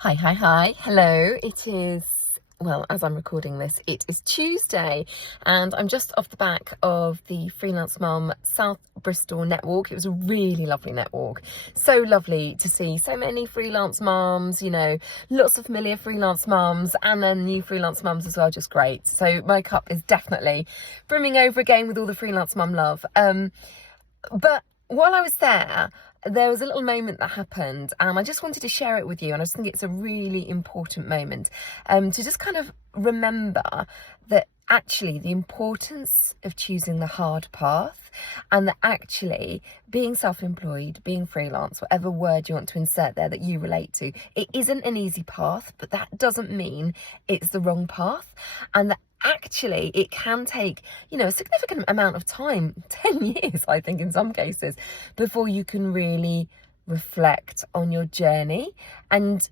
Hi. Hello. It is, well, as I'm recording this, it is Tuesday, and I'm just off the back of the Freelance Mum South Bristol netwalk. It was a really lovely netwalk. So lovely to see so many freelance mums, lots of familiar freelance mums, and then new freelance mums as well. Just great. So my cup is definitely brimming over again with all the freelance mum love. But while I was there was a little moment that happened, and I just wanted to share it with you. And I just think it's a really important moment to just kind of remember that actually the importance of choosing the hard path, and that actually being self-employed, being freelance, whatever word you want to insert there that you relate to, it isn't an easy path, but that doesn't mean it's the wrong path. And that actually it can take, a significant amount of time, 10 years, I think, in some cases, before you can really reflect on your journey. And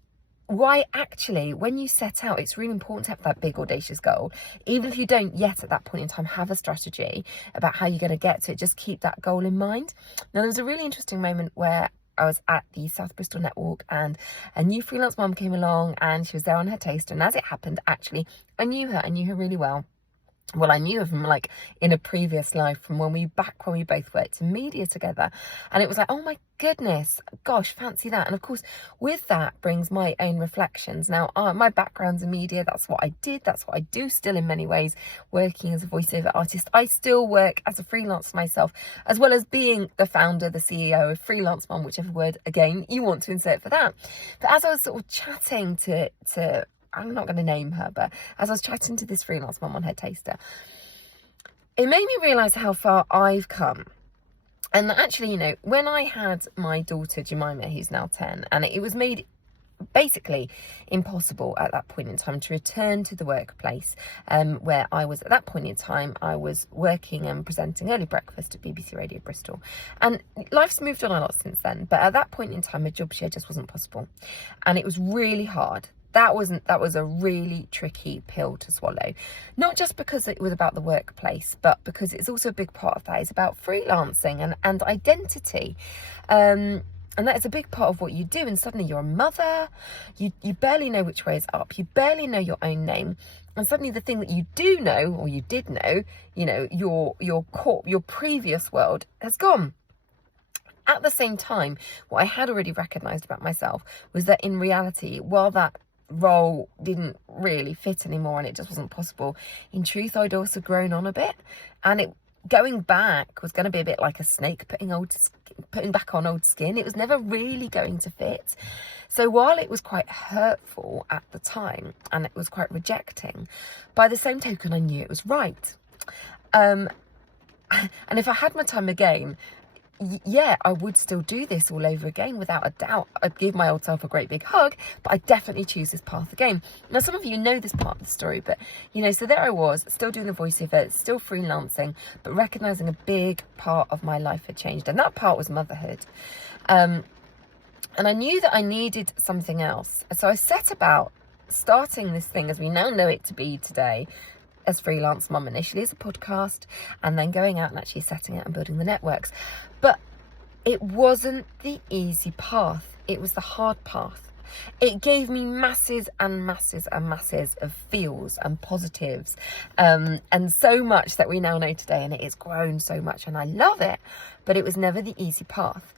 why actually, when you set out, it's really important to have that big audacious goal. Even if you don't yet at that point in time have a strategy about how you're going to get to it, just keep that goal in mind. Now, there was a really interesting moment where I was at the South Bristol netwalk, and a new freelance mum came along, and she was there on her taster. And as it happened, actually, I knew her really well. Well, I knew her from in a previous life, from when we both worked in media together. And it was like, oh my goodness, gosh, fancy that. And of course, with that brings my own reflections. Now, my background's in media. That's what I did. That's what I do still in many ways, working as a voiceover artist. I still work as a freelancer myself, as well as being the founder, the CEO of Freelance Mum, whichever word, again, you want to insert for that. But as I was sort of chatting to I'm not going to name her, but as I was chatting to this freelance mum on her taster, it made me realise how far I've come. And actually, when I had my daughter Jemima, who's now 10, and it was made basically impossible at that point in time to return to the workplace, where I was at that point in time, I was working and presenting early breakfast at BBC Radio Bristol. And life's moved on a lot since then, but at that point in time, a job share just wasn't possible. And it was really hard. That was a really tricky pill to swallow, not just because it was about the workplace, but because it's also a big part of that is about freelancing and identity. And that is a big part of what you do. And suddenly you're a mother, you barely know which way is up, you barely know your own name. And suddenly the thing that you do know, or you did know, your previous world has gone. At the same time, what I had already recognised about myself was that in reality, while that role didn't really fit anymore and it just wasn't possible, in truth I'd also grown on a bit, and going back was going to be a bit like a snake putting back on old skin. It was never really going to fit. So while it was quite hurtful at the time and it was quite rejecting, by the same token I knew it was right. And if I had my time again, I would still do this all over again without a doubt. I'd give my old self a great big hug, but I definitely choose this path again. Now, some of you know this part of the story, but so there I was, still doing the voiceover, still freelancing, but recognizing a big part of my life had changed, and that part was motherhood. And I knew that I needed something else, so I set about starting this thing as we now know it to be today, as Freelance Mum, initially as a podcast, and then going out and actually setting it and building the networks. But it wasn't the easy path. It was the hard path. It gave me masses and masses and masses of feels and positives, and so much that we now know today, and it has grown so much and I love it, but it was never the easy path.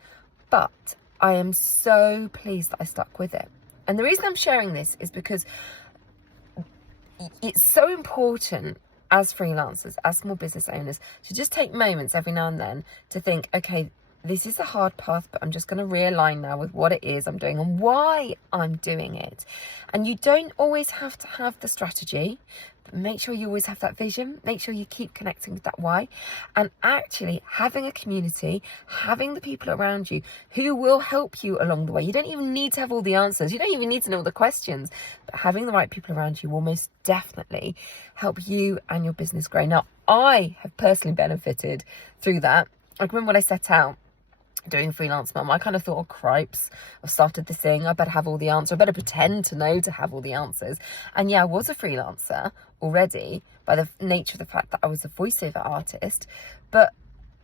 But I am so pleased that I stuck with it. And the reason I'm sharing this is because it's so important as freelancers, as small business owners, to just take moments every now and then to think, okay, this is a hard path, but I'm just going to realign now with what it is I'm doing and why I'm doing it. And you don't always have to have the strategy, but make sure you always have that vision. Make sure you keep connecting with that why. And actually having a community, having the people around you who will help you along the way. You don't even need to have all the answers. You don't even need to know all the questions, but having the right people around you will most definitely help you and your business grow. Now, I have personally benefited through that. I remember when I set out doing Freelance Mum, I kind of thought, oh cripes, I've started this thing, I better have all the answers, I better pretend to know to have all the answers. And I was a freelancer already by the nature of the fact that I was a voiceover artist, but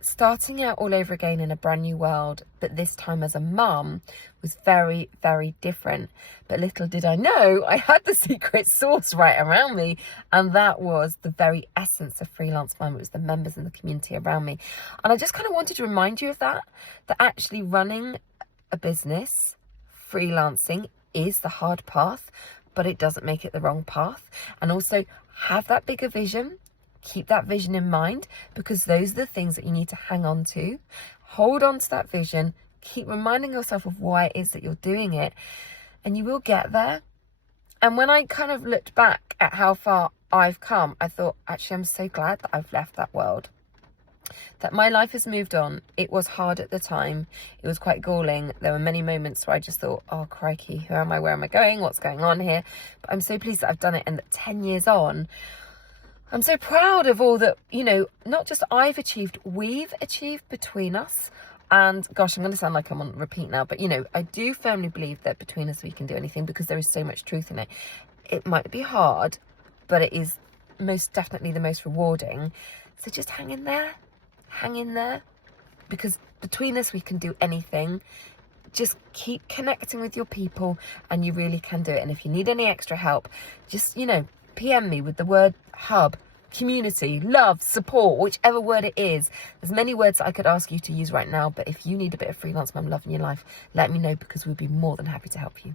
starting out all over again in a brand new world, but this time as a mum, was very, very different. But little did I know, I had the secret sauce right around me, and that was the very essence of Freelance Mum. It was the members and the community around me. And I just kind of wanted to remind you of that actually running a business, freelancing, is the hard path, but it doesn't make it the wrong path. And also have that bigger vision. Keep that vision in mind, because those are the things that you need to hang on to. Hold on to that vision. Keep reminding yourself of why it is that you're doing it, and you will get there. And when I kind of looked back at how far I've come, I thought, actually, I'm so glad that I've left that world, that my life has moved on. It was hard at the time. It was quite galling. There were many moments where I just thought, oh, crikey, who am I? Where am I going? What's going on here? But I'm so pleased that I've done it, and that 10 years on, I'm so proud of all that, not just I've achieved, we've achieved between us. And gosh, I'm going to sound like I'm on repeat now, but I do firmly believe that between us we can do anything, because there is so much truth in it. It might be hard, but it is most definitely the most rewarding. So just hang in there, because between us we can do anything. Just keep connecting with your people, and you really can do it. And if you need any extra help, just, PM me with the word hub, community, love, support, whichever word it is. There's many words that I could ask you to use right now, but if you need a bit of Freelance Mum love in your life, let me know, because we'll be more than happy to help you.